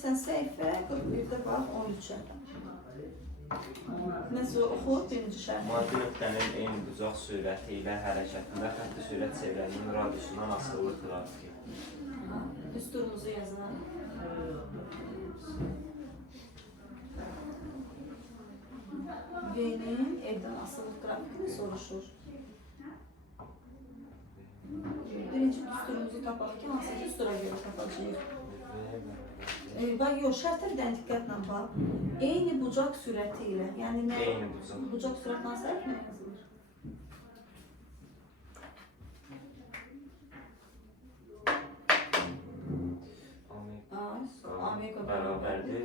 sən səhifə 41-də bax 13-ə. Nəsə oxu birinci şərh. Maddi nöqtənin eyni bucaq sürəti ilə hərəkətində xətti sürət çevrənin radiusundan asılı qrafiki. Düsturumuzu yazın. V'nin evdən asılı qrafikini soruşur. Birinci düsturumuzu tapaq ki, hansı düstura görə tapacağıq? Bax, yox, şərtlərdən diqqətlə bax. Eyni bucaq sürəti ilə, yəni nə? Eyni bucaq. Bucaq sürət hansı hərflə yazılır? Omega bərabərdir,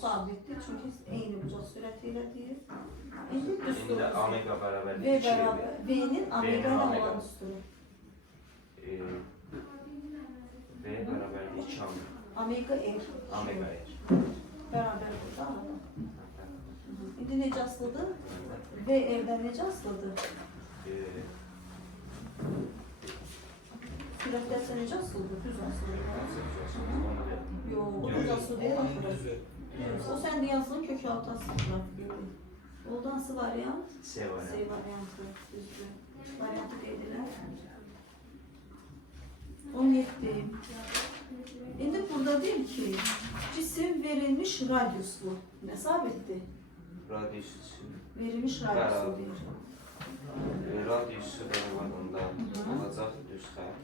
sabitdir, çünki eyni bucaq sürəti ilə deyir. İndi düsturumuzu. İndi omega bərabərdir. V bərabər, V-nin omega ilə olan düsturu. V bərabərdir 2 omega. Omega R. Omega R. Bərabər burada. İndi necə asılıdır? V R-dən necə asılıdır? Sürətlərsə necə asılıdır? Düz asılıdır. Yox, o düz asılı deyil axırı. O sən yazılın kök altı asılıdır. Oldu hansı variant? C variantı. C variantı. Düzdür. Variantı qeydilə. 17. İndi burada deyil ki, cisim verilmiş radiuslu. Ne sabitdir? Radiusu. Verilmiş radiuslu deyir. Radiusu bərabərində olacaq düz xətt.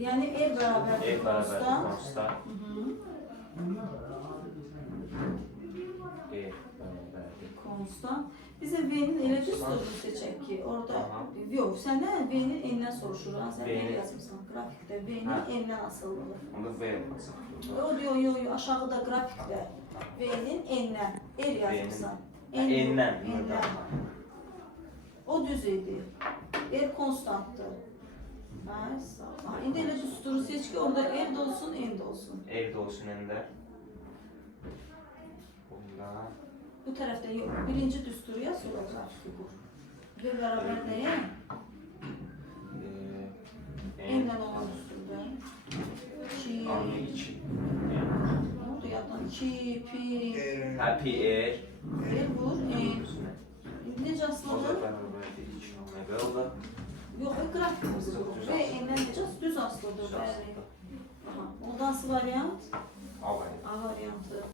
Yəni R bərabərdir R bərabərdir konsta. R bərabərdir Konstant. Bizə V-nin elə düsturunu seçək ki, orada yox, səndən V-nin N-dən soruşur. Sən nə yazmışsan qrafikdə? V-nin N-dən asıllığı. Onda V olacaq. Yox, aşağıda qrafikdə V-nin N-dən R yazmışsan. N-dən. O düz idi. R konstantdır. İndi elə düsturu seç ki, orada R də olsun, N də olsun. R də olsun, N də. Bu tərəfdə yox, birinci düsturu yaz olacaq figur. V bərabər nəyə? N-dən olan düsturda. 2. Ne oldu yaddan? 2, pi. Pi, R. R vur, N. İndi necə asılıdır? O da bərabərdir 2 omega. O da yox, qrafikimiz bu. V N-dən necə düz asılıdır? Oldu hansı variant?